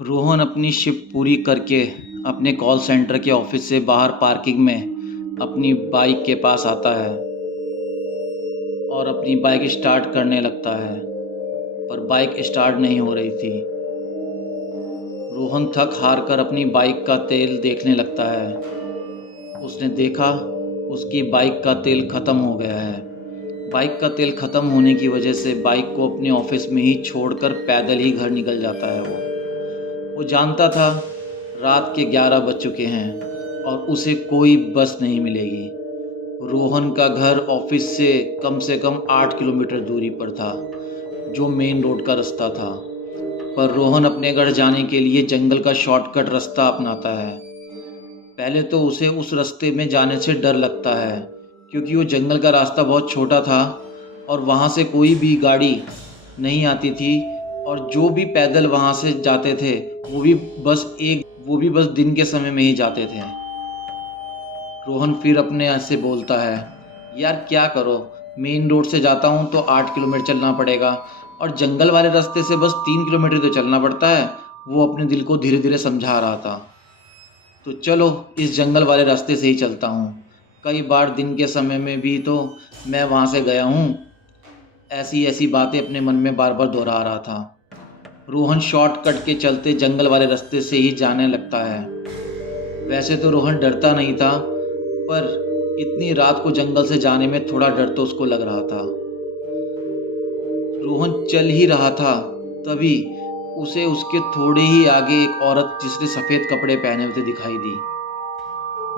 रोहन अपनी शिफ्ट पूरी करके अपने कॉल सेंटर के ऑफिस से बाहर पार्किंग में अपनी बाइक के पास आता है और अपनी बाइक स्टार्ट करने लगता है, पर बाइक स्टार्ट नहीं हो रही थी। रोहन थक हार कर अपनी बाइक का तेल देखने लगता है। उसने देखा उसकी बाइक का तेल ख़त्म हो गया है। बाइक का तेल ख़त्म होने की वजह से बाइक को अपने ऑफिस में ही छोड़कर पैदल ही घर निकल जाता है। वो जानता था रात के 11 बज चुके हैं और उसे कोई बस नहीं मिलेगी। रोहन का घर ऑफिस से कम 8 किलोमीटर दूरी पर था, जो मेन रोड का रास्ता था। पर रोहन अपने घर जाने के लिए जंगल का शॉर्टकट रास्ता अपनाता है। पहले तो उसे उस रास्ते में जाने से डर लगता है, क्योंकि वो जंगल का रास्ता बहुत छोटा था और वहाँ से कोई भी गाड़ी नहीं आती थी, और जो भी पैदल वहाँ से जाते थे वो भी बस दिन के समय में ही जाते थे। रोहन फिर अपने आप से बोलता है, यार क्या करो, मेन रोड से जाता हूँ तो 8 किलोमीटर चलना पड़ेगा और जंगल वाले रास्ते से बस 3 किलोमीटर तो चलना पड़ता है। वो अपने दिल को धीरे धीरे समझा रहा था। तो चलो इस जंगल वाले रास्ते से ही चलता हूँ। कई बार दिन के समय में भी तो मैं वहाँ से गया हूँ। ऐसी ऐसी बातें अपने मन में बार बार दोहरा रहा था। रोहन शॉर्टकट के चलते जंगल वाले रास्ते से ही जाने लगता है। वैसे तो रोहन डरता नहीं था, पर इतनी रात को जंगल से जाने में थोड़ा डर तो उसको लग रहा था। रोहन चल ही रहा था, तभी उसे उसके थोड़े ही आगे एक औरत जिसने सफ़ेद कपड़े पहने हुए थे दिखाई दी।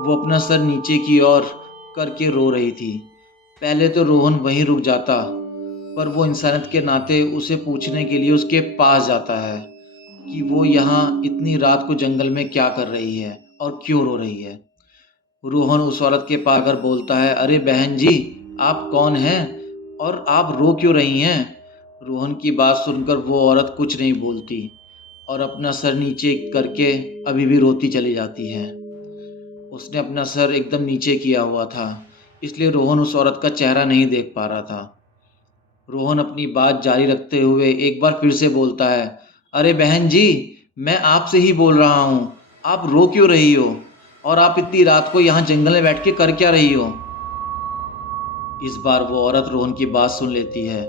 वो अपना सर नीचे की ओर करके रो रही थी। पहले तो रोहन वहीं रुक जाता, पर वो इंसानियत के नाते उसे पूछने के लिए उसके पास जाता है कि वो यहाँ इतनी रात को जंगल में क्या कर रही है और क्यों रो रही है। रोहन उस औरत के पास आकर बोलता है, अरे बहन जी, आप कौन हैं और आप रो क्यों रही हैं? रोहन की बात सुनकर वो औरत कुछ नहीं बोलती और अपना सर नीचे करके अभी भी रोती चली जाती है। उसने अपना सर एकदम नीचे किया हुआ था, इसलिए रोहन उस औरत का चेहरा नहीं देख पा रहा था। रोहन अपनी बात जारी रखते हुए एक बार फिर से बोलता है, अरे बहन जी, मैं आपसे ही बोल रहा हूँ, आप रो क्यों रही हो और आप इतनी रात को यहाँ जंगल में बैठ के कर क्या रही हो? इस बार वो औरत रोहन की बात सुन लेती है,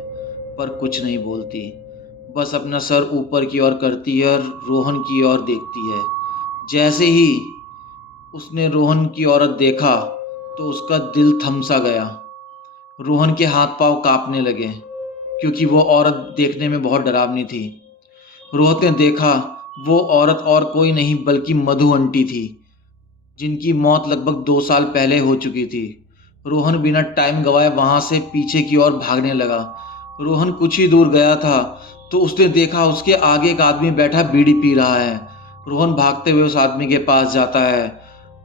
पर कुछ नहीं बोलती। बस अपना सर ऊपर की ओर करती है और रोहन की ओर देखती है। जैसे ही उसने रोहन की औरत देखा तो उसका दिल थम सा गया। रोहन के हाथ पांव कांपने लगे, क्योंकि वो औरत देखने में बहुत डरावनी थी। रोहन ने देखा वो औरत और कोई नहीं बल्कि मधु आंटी थी, जिनकी मौत लगभग 2 साल पहले हो चुकी थी। रोहन बिना टाइम गवाए वहां से पीछे की ओर भागने लगा। रोहन कुछ ही दूर गया था तो उसने देखा उसके आगे एक आदमी बैठा बीड़ी पी रहा है। रोहन भागते हुए उस आदमी के पास जाता है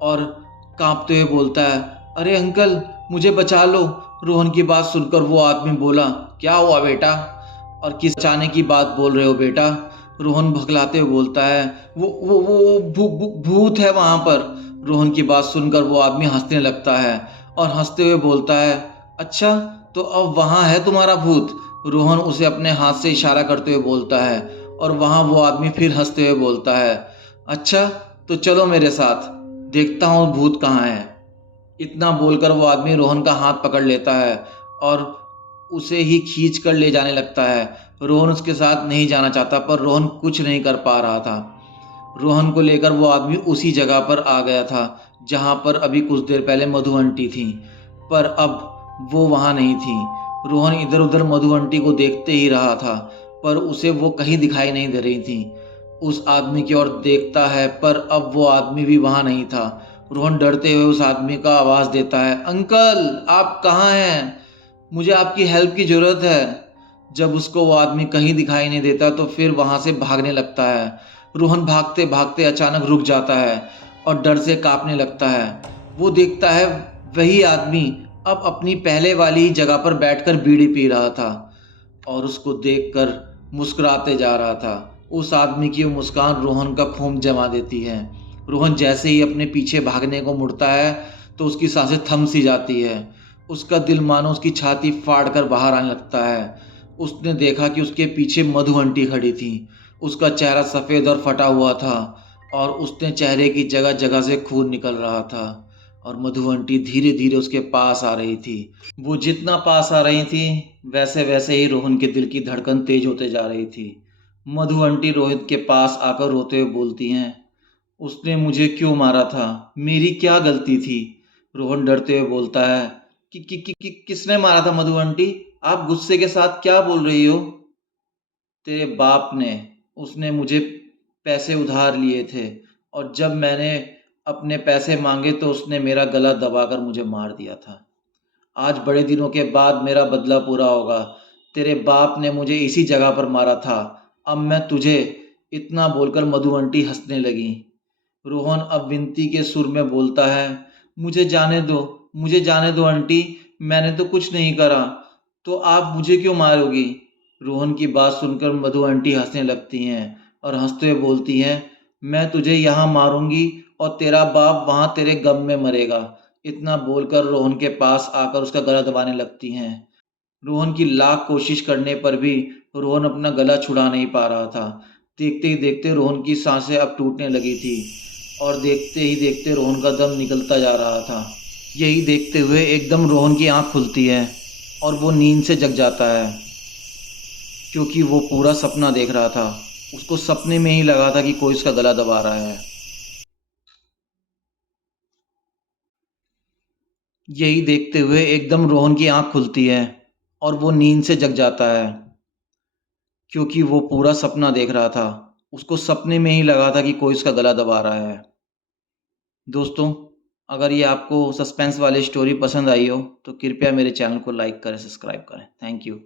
और कांपते हुए बोलता है, अरे अंकल, मुझे बचा लो। रोहन की बात सुनकर वो आदमी बोला, क्या हुआ बेटा और किस बचाने की बात बोल रहे हो बेटा? रोहन भगलाते हुए बोलता है, वो भूत है वहां पर। रोहन की बात सुनकर वो आदमी हंसने लगता है और हंसते हुए बोलता है, अच्छा तो अब वहां है तुम्हारा भूत? रोहन उसे अपने हाथ से इशारा करते हुए बोलता है और वहां वो आदमी फिर हंसते हुए बोलता है, अच्छा तो चलो मेरे साथ, देखता हूँ भूत कहाँ है। इतना बोलकर वो आदमी रोहन का हाथ पकड़ लेता है और उसे ही खींच कर ले जाने लगता है। रोहन उसके साथ नहीं जाना चाहता, पर रोहन कुछ नहीं कर पा रहा था। रोहन को लेकर वो आदमी उसी जगह पर आ गया था जहाँ पर अभी कुछ देर पहले मधु आंटी थी, पर अब वो वहाँ नहीं थी। रोहन इधर उधर मधु आंटी को देखते ही रहा था, पर उसे वो कहीं दिखाई नहीं दे रही थी। उस आदमी की ओर देखता है, पर अब वो आदमी भी वहाँ नहीं था। रोहन डरते हुए उस आदमी का आवाज़ देता है, अंकल आप कहाँ हैं? मुझे आपकी हेल्प की ज़रूरत है। जब उसको वो आदमी कहीं दिखाई नहीं देता तो फिर वहाँ से भागने लगता है। रोहन भागते भागते अचानक रुक जाता है और डर से कांपने लगता है। वो देखता है वही आदमी अब अपनी पहले वाली जगह पर बैठकर बीड़ी पी रहा था और उसको देखकर मुस्कुराते जा रहा था। उस आदमी की वो मुस्कान रोहन का खून जमा देती है। रोहन जैसे ही अपने पीछे भागने को मुड़ता है तो उसकी सांसें थम सी जाती है। उसका दिल मानो उसकी छाती फाड़ कर बाहर आने लगता है। उसने देखा कि उसके पीछे मधु आंटी खड़ी थी। उसका चेहरा सफ़ेद और फटा हुआ था और उसने चेहरे की जगह जगह से खून निकल रहा था और मधु आंटी धीरे धीरे उसके पास आ रही थी। वो जितना पास आ रही थी वैसे वैसे ही रोहन के दिल की धड़कन तेज होते जा रही थी। मधु आंटी रोहित के पास आकर रोते हुए बोलती हैं, उसने मुझे क्यों मारा था? मेरी क्या गलती थी? रोहन डरते हुए बोलता है किसने मारा था मधु आंटी? आप गुस्से के साथ क्या बोल रही हो? तेरे बाप ने। उसने मुझे पैसे उधार लिए थे और जब मैंने अपने पैसे मांगे तो उसने मेरा गला दबाकर मुझे मार दिया था। आज बड़े दिनों के बाद मेरा बदला पूरा होगा। तेरे बाप ने मुझे इसी जगह पर मारा था। अब मैं तुझे। इतना बोलकर मधु आंटी हंसने लगी। रोहन अब विनती के सुर में बोलता है, मुझे जाने दो, मुझे जाने दो आंटी, मैंने तो कुछ नहीं करा, तो आप मुझे क्यों मारोगी? रोहन की बात सुनकर मधु आंटी हंसने लगती हैं और हंसते हुए बोलती हैं, मैं तुझे यहाँ मारूंगी और तेरा बाप वहाँ तेरे गम में मरेगा। इतना बोलकर रोहन के पास आकर उसका गला दबाने लगती हैं। रोहन की लाख कोशिश करने पर भी रोहन अपना गला छुड़ा नहीं पा रहा था। देखते ही देखते रोहन की सांसें अब टूटने लगी थी और देखते ही देखते रोहन का दम निकलता जा रहा था। यही देखते हुए एकदम रोहन की आंख खुलती है और वो नींद से जग जाता है, क्योंकि वो पूरा सपना देख रहा था। उसको सपने में ही लगा था कि कोई उसका गला दबा रहा है। यही देखते हुए एकदम रोहन की आंख खुलती है और वो नींद से जग जाता है, क्योंकि वो पूरा सपना देख रहा था। उसको सपने में ही लगा था कि कोई उसका गला दबा रहा है। दोस्तों, अगर ये आपको सस्पेंस वाली स्टोरी पसंद आई हो तो कृपया मेरे चैनल को लाइक करें, सब्सक्राइब करें। Thank you.